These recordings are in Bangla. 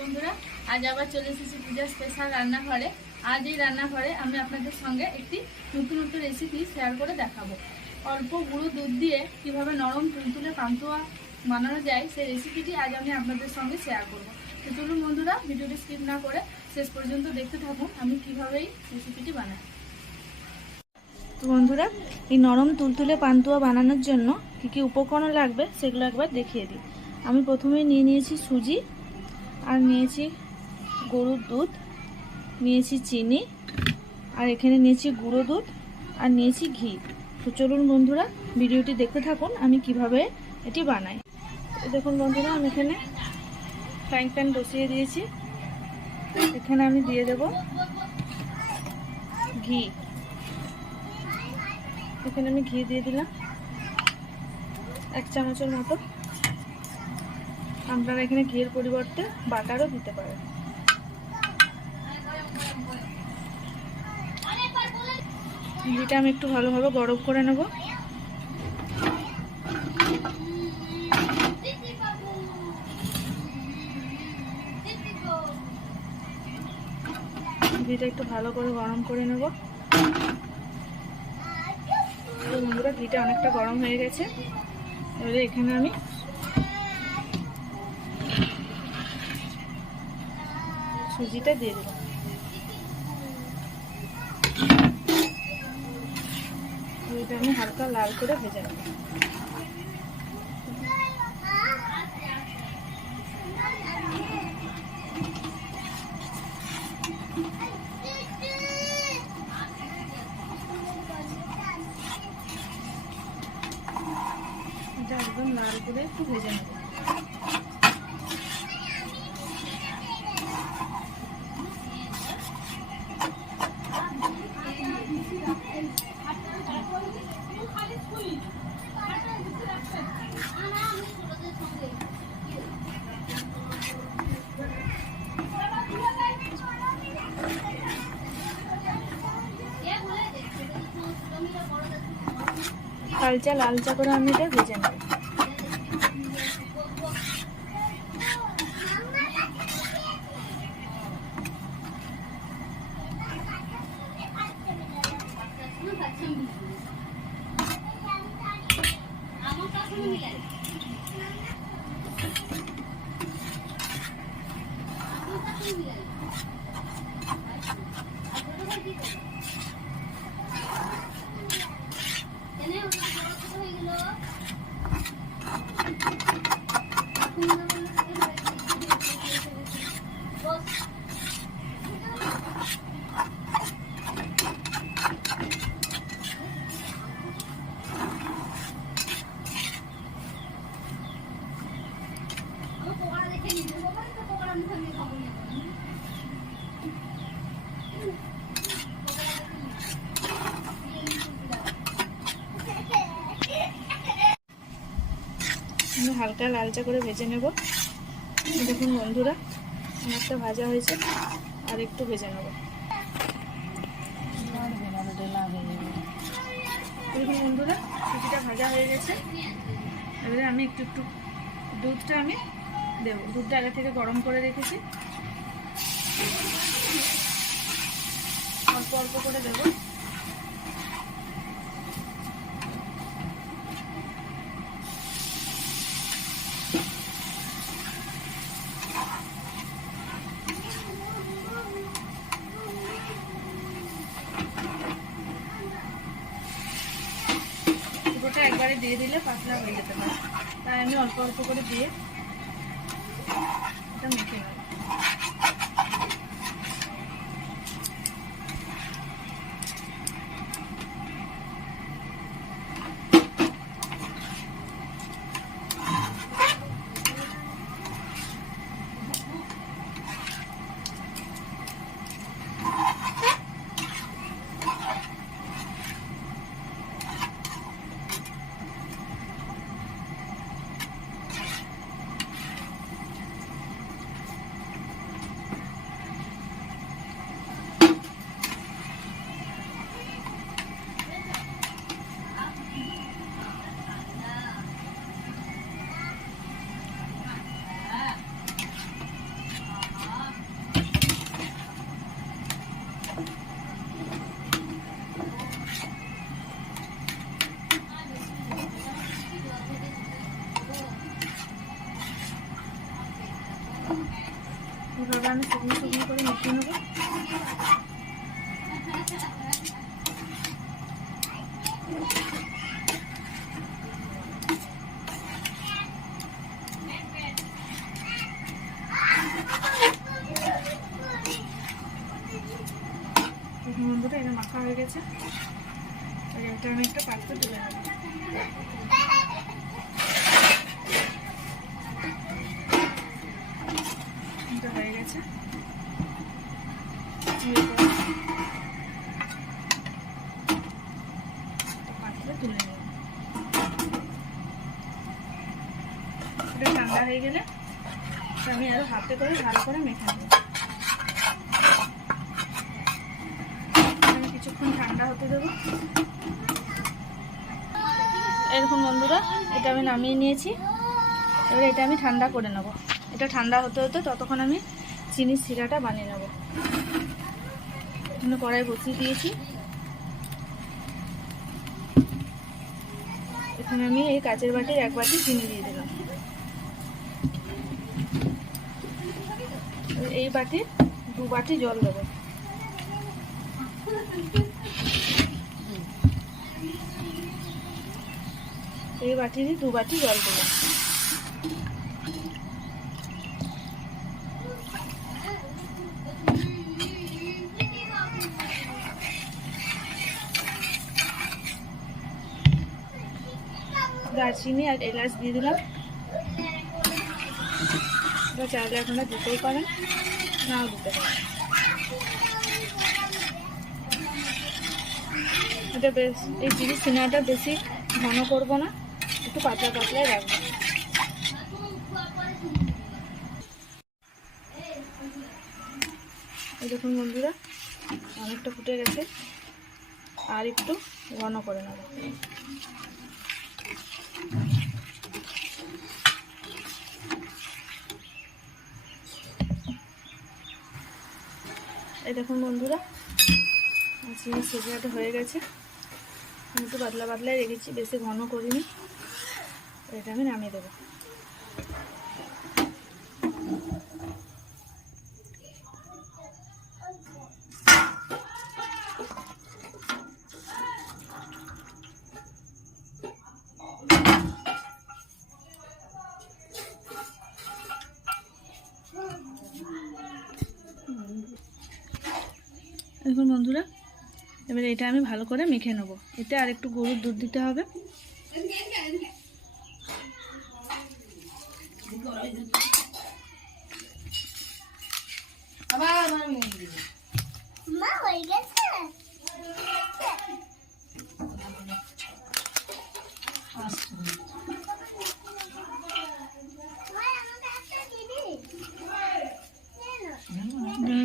বন্ধুরা, আজ আবার চলে এসেছি পূজা স্পেশাল রান্নাঘরে। আজ এই রান্নাঘরে আমি আপনাদের সঙ্গে একটি নতুন রেসিপি শেয়ার করে দেখাবো। অল্প গুঁড়ো দুধ দিয়ে কিভাবে নরম তুলতুলে পান্তুয়া বানানো যায় সেই রেসিপিটি আজ আমি আপনাদের সঙ্গে শেয়ার করব। তো চলুন বন্ধুরা, ভিডিওটি স্কিপ না করে শেষ পর্যন্ত দেখতে থাকুন আমি কিভাবে এই রেসিপিটি বানাই। তো বন্ধুরা, এই নরম তুলতুলে পান্তুয়া বানানোর জন্য কী কী উপকরণ লাগবে সেগুলো একবার দেখিয়ে দিই। আমি প্রথমে নিয়েছি সুজি, আর নিয়েছি গরুর দুধ, নিয়েছি চিনি, আর এখানে নিয়েছি গুঁড়ো দুধ, আর নিয়েছি ঘি। তো চলুন বন্ধুরা, ভিডিওটি দেখতে থাকুন আমি কিভাবে এটি বানাই। দেখুন বন্ধুরা, আমি এখানে ফ্রাইং প্যান বসিয়ে দিয়েছি। এখানে আমি দিয়ে দেব ঘি। এখানে আমি ঘি দিয়ে দিলাম 1 চামচের মতো। আপনারা এখানে ঘিয়ের পরিবর্তে বাটারও দিতে পারেন। ঘিটা আমি একটু ভালোভাবে গরম করে নেব। ঘিটা একটু ভালো করে গরম করে নেব। বন্ধুরা, ঘিটা অনেকটা গরম হয়ে গেছে। এবারে এখানে আমি সুজিটা দিয়ে দিলাম। এটা আমি হালকা লাল করে ভেজে নেব। এটা একদম লাল করে একটু ভেজে নেব। লালচা লালচা করে আমি এটা ভেজে নেব। হালকা লালচা করে ভেজে নেব। দেখুন বন্ধুরা, অনেকটা ভাজা হয়েছে, আর একটু ভেজে নেব। দেখুন বন্ধুরা, সুজিটা ভাজা হয়ে গেছে। এবারে আমি একটু একটু দুধটা আমি দেবো। দুধটা আগে থেকে গরম করে রেখেছি, অল্প অল্প করে দেবো। পুরোটা একবারে দিয়ে দিলে পাতলা হয়ে যেতে পারে, তাই আমি অল্প অল্প করে দিয়ে এটা মেখে নেব। এভাবে আমি শুকনো শুকনো করে মিশিয়ে নেবো। বন্ধুরা এটা মাখা হয়ে গেছে, এটা আমি একটা পাত্রে তুলে নেব। এটা হয়ে গেছে, পাত্রে তুলে নেব। এটা ঠান্ডা হয়ে গেলে আমি আরো হাতে করে ভালো করে মেখে নেব। কিছুক্ষণ ঠান্ডা হতে দেবো। এরকম বন্ধুরা এটা আমি নামিয়ে নিয়েছি, এবার এটা আমি ঠান্ডা করে নেব। এটা ঠান্ডা হতে হতে ততক্ষণ আমি চিনির সিরাটা বানিয়ে নেব। এখানে কড়াই বসিয়ে দিয়েছি, এখানে আমি এই কাচের বাটির 1 বাটি চিনি দিয়ে দিলাম। এই বাটির 2 বাটি জল দেবো। এই বাটিরই 2 বাটি জল দেবো। দারচিনি আর এলাচ দিয়ে দিলাম। চাইলে আপনারা দিতেই পারেন, নাও দিতে পারেন। এটা বেশ, এই চিনি সিনাটা বেশি ঘন করবো না, একটু পাতলা পাতলাই রাখবো। এই দেখুন বন্ধুরা অনেকটা ফুটে গেছে, আর একটু ঘন করে নেব। এই দেখুন বন্ধুরা চিনি সিরাটা হয়ে গেছে, একটু পাতলা পাতলাই রেখেছি, বেশি ঘন করিনি। এটা আমি নামিয়ে দেবো। দেখুন বন্ধুরা এবার এটা আমি ভালো করে মেখে নেব। এতে আর একটু গরুর দুধ দিতে হবে।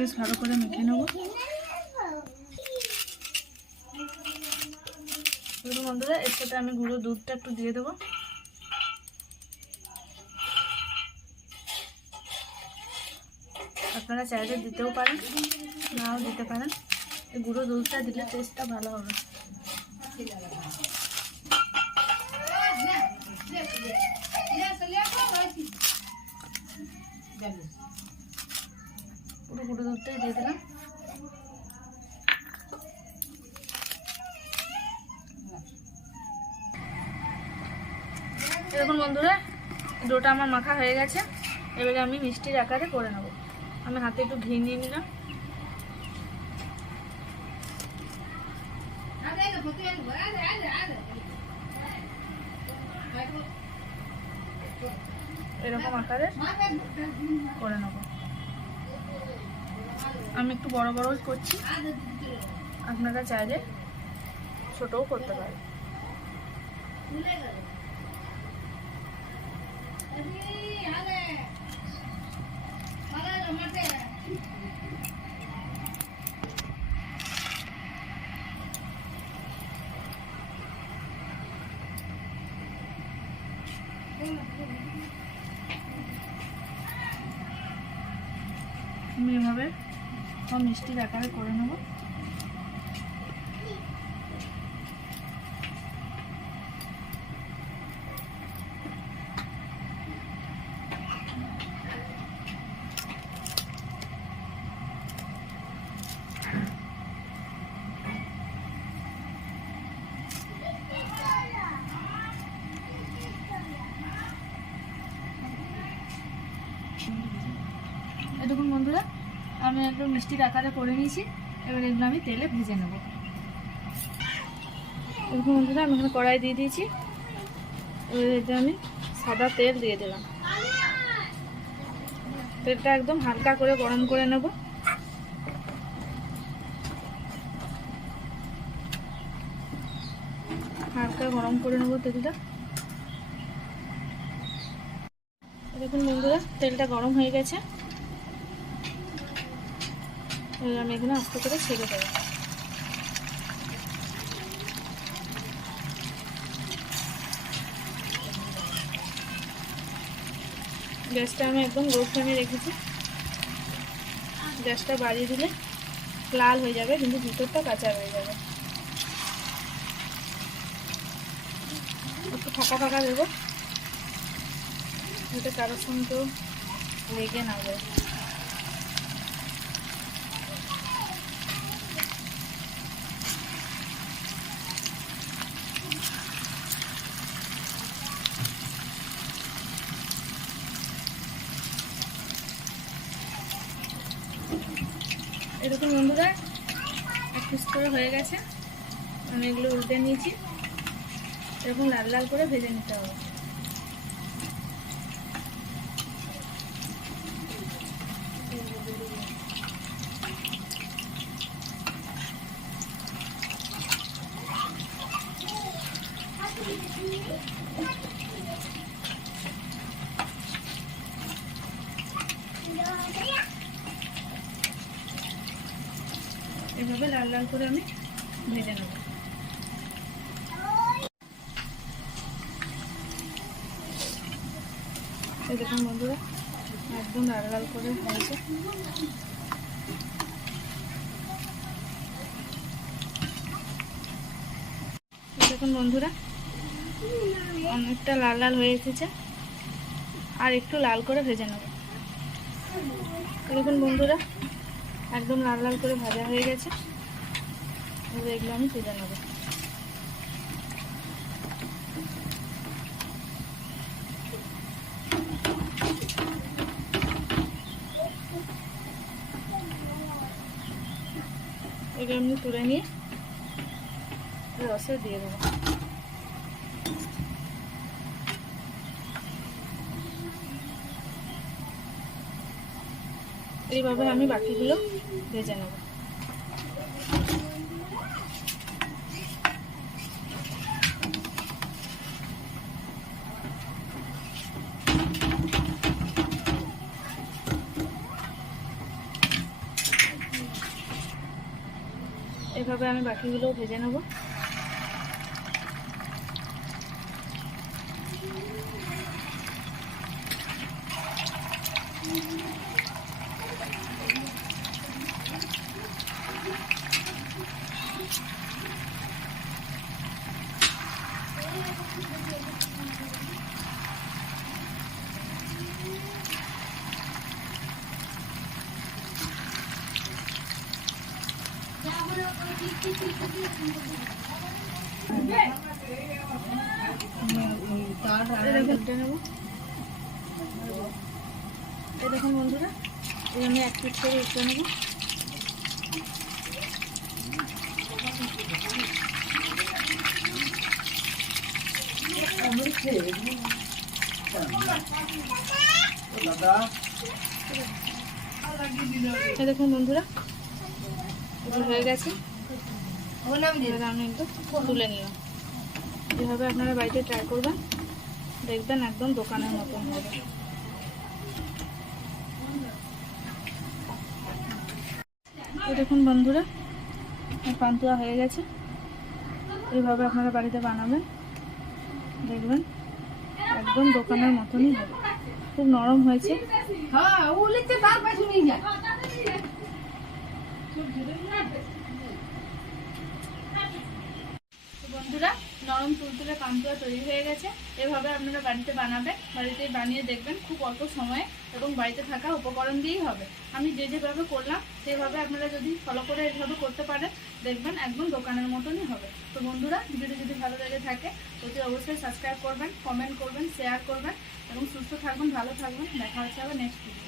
বেশ ভালো করে মেখে নেব। বন্ধুরা এর সাথে আমি গুঁড়ো দুধটা একটু দিয়ে দেবো। আপনারা চাইলে দিতেও পারেন, নাও দিতে পারেন। এই গুঁড়ো দুধটা দিলে টেস্টটা ভালো হবে। পুরো গুঁড়ো দুধটাই দিয়ে দিলাম। দেখুন বন্ধুরা ডোটা আমার মাখা হয়ে গেছে, এবারে আমি মিষ্টির আকারে করে নেব। আমি হাতে একটু ঘি নিয়ে নিলাম। এরকম আকারে করে নেব। আমি একটু বড় বড় করছি, আপনারা চাইলে ছোটও করতে পারেন। আমি এভাবে সব মিষ্টির আকারে করে নেব। দেখুন বন্ধুরা, আমি একদম মিষ্টির আকারে করে নিয়েছি। এবার এগুলো আমি তেলে ভেজে নেব। দেখুন বন্ধুরা, আমি এখানে কড়াই দিয়ে দিয়েছি। এবার এতে আমি সাদা তেল দিয়ে দিলাম। তেলটা একদম হালকা করে গরম করে নেব। হালকা গরম করে নেব তেলটা। দেখুন বন্ধুরা, তেলটা গরম হয়ে গেছে। এবার আমি এখানে আস্তে করে ছেড়ে দেবো। গ্যাসটা আমি একদম লো ফ্লেমে রেখেছি। গ্যাসটা বাড়িয়ে দিলে লাল হয়ে যাবে, কিন্তু ভিতরটা কাঁচা হয়ে যাবে। একটু ফাঁকা ফাঁকা দেবো, যাতে কারোর সঙ্গে লেগে না যায়। এরকম বন্ধুরা এক পিস করে হয়ে গেছে। আমি এগুলো উল্টে নিয়েছি। এরকম লাল লাল করে ভেজে নিতে হবে। এভাবে লাল লাল করে আমি ভেজে নেব। এই দেখুন বন্ধুরা, একদম লাল লাল করে হয়েছে। দেখুন বন্ধুরা, অনেকটা লাল লাল হয়ে এসেছে। আর একটু লাল করে ভেজে নেব। দেখুন বন্ধুরা, একদম লাল লাল করে ভাজা হয়ে গেছে। এবার এগুলো আমি তুলে নেব। এগুলো আমি তুলে নিয়ে রসে দিয়ে দেবো। এইভাবে আমি বাকিগুলো ভেজে নেব। এভাবে আমি বাকিগুলো ভেজে নেব। দেখুন বন্ধুরা, আমি এক পিস করে উঠে নেব। দেখুন বন্ধুরা, হয়ে গেছে। আমি একটু তুলে নিলাম। যেভাবে আপনারা বাড়িতে ট্রাই করবেন, দেখবেন একদম দোকানের মতন হবে। দেখুন বন্ধুরা, পান্তুয়া হয়ে গেছে। এইভাবে আপনারা বাড়িতে বানাবেন, দেখবেন একদম দোকানের মতনই হবে। খুব নরম হয়েছে। বন্ধুরা, নরম তুলতুলে পান্তুয়া তৈরি হয়ে গেছে। এভাবে আপনারা বাড়িতে বানাবেন, বাড়িতে বানিয়ে দেখবেন খুব অল্প সময়ে এবং বাড়িতে থাকা উপকরণ দিয়েই হবে। আমি যেভাবে করলাম সেভাবে আপনারা যদি ফলো করে এভাবে করতে পারেন, দেখবেন একদম দোকানের মতনই হবে। তো বন্ধুরা, ভিডিওটি যদি ভালো লেগে থাকে অতি অবশ্যই সাবস্ক্রাইব করবেন, কমেন্ট করবেন, শেয়ার করবেন এবং সুস্থ থাকবেন, ভালো থাকবেন। দেখা হচ্ছে আবার নেক্সট ভিডিও।